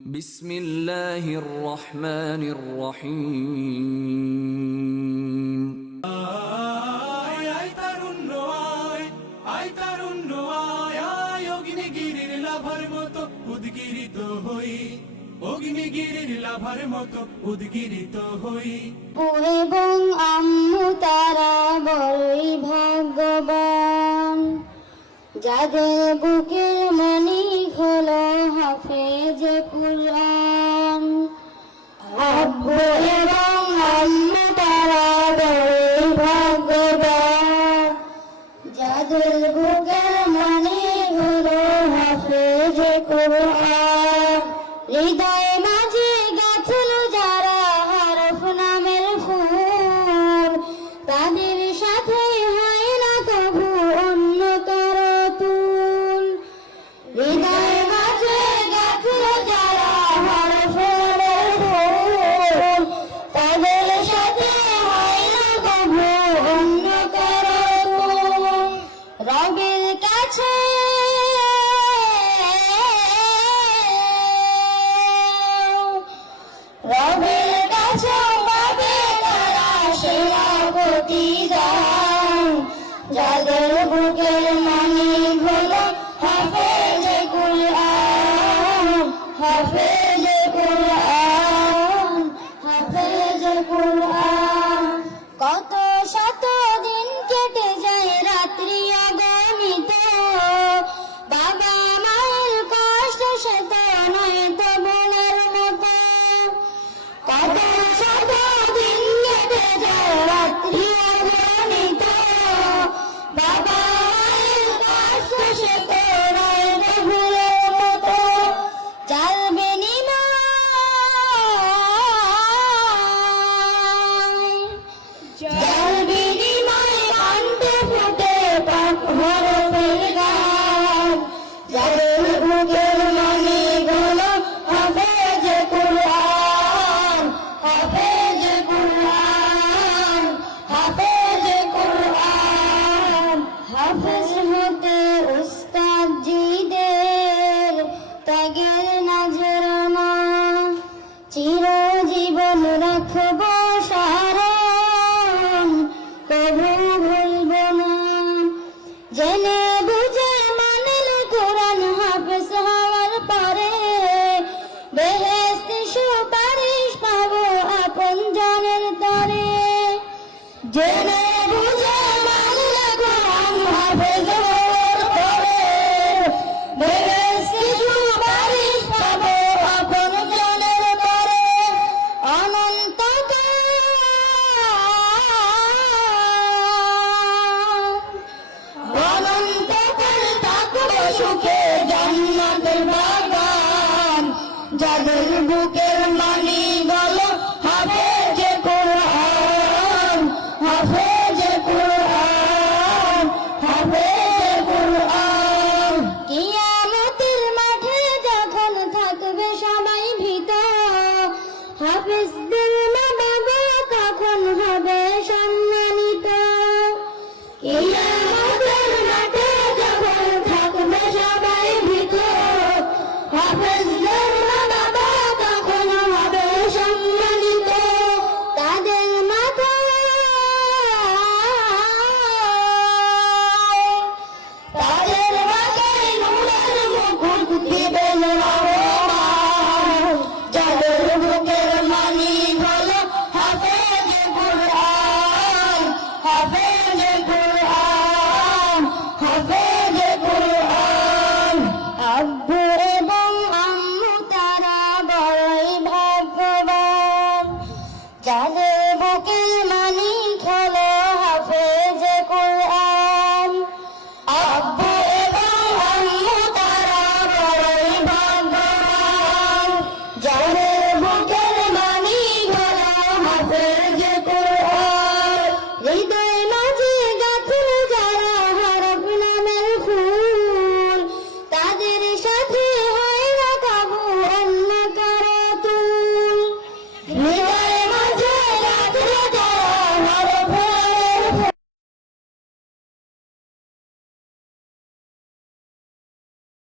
বিসমিল্লাহির রহমানির রহিম। আয় তারুণ্য আয় তারুণ্য আয় অগ্নিগিরির লাভার মতো উদ্গিরিত হই, অগ্নিগিরির লাভার মতো উদ্গিরিত হই। এবং আম্মু তারা বড়ই ভাগ্যবান, যাদের বুকের মানিক হলো হাফেজে কুরআন। আব্বু এবং আম্মু তারা বড়ই ভাগ্যবান, যাদের বুকের মানিক হলো হাফেজে কুরআন। হৃদয় মাঝে গাছল যারা হরফ নামের ফুল, তাদের সাথে হয় না তবু অন্য কারো তুল। হৃদয় মাঝে গাছল যারা হরফ নামের ফুল, তাদের সাথে হয় না তবু অন্য কারো তুল। রবের কাছে রবের কাছে পাবে তারা সেরা প্রতিদান, যাদের বুকের মানিক হলো হাফেজে কুরআন, হাফেজে কুরআন, হাফেজে কুরআন। কত শত দিন কেটে যায় রাত্রি অগণিত, বাবা মায়ের কষ্ট সে তো নয় তো বোনের মতো। কত শত দিন কেটে যায় রাত্রি অগণিত, বাবা মায়ের কষ্ট সে তো নয় তো বোনের মতো। যার বিনিময় কণ্ঠে ফুটে পাক হরফের গান, যাদের বুকের মানিক হলো হাফেজে কুরআন, হাফেজে কুরআন, হাফেজে কুরআন। হাফেজ হতে উস্তাদ জিদের ত্যাগের নজরানা, চিরজীবন রাখব স্মরণ, কবু ভুলব না। জেনে বুঝে মানল কোরআন হাফেজ হওয়ার পরে, বেহেশতি সুপারিশ পাবো আপন জনের তরে। জেনে বুঝে মানল কোরআন হাফেজ হওয়ার পরে, বেহেশতি সুপারিশ পাবো আপন জনের তরে। অনন্তকাল থাকবো সুখে জান্নাতের বাগান, যাদের বুকের মানিক হলো হাফেজে কুরআন, হাফেজে কুরআন, হাফেজে কুরআন। কিয়ামতের মাঠে যখন থাকবে সবাই ভীত, হাফেজ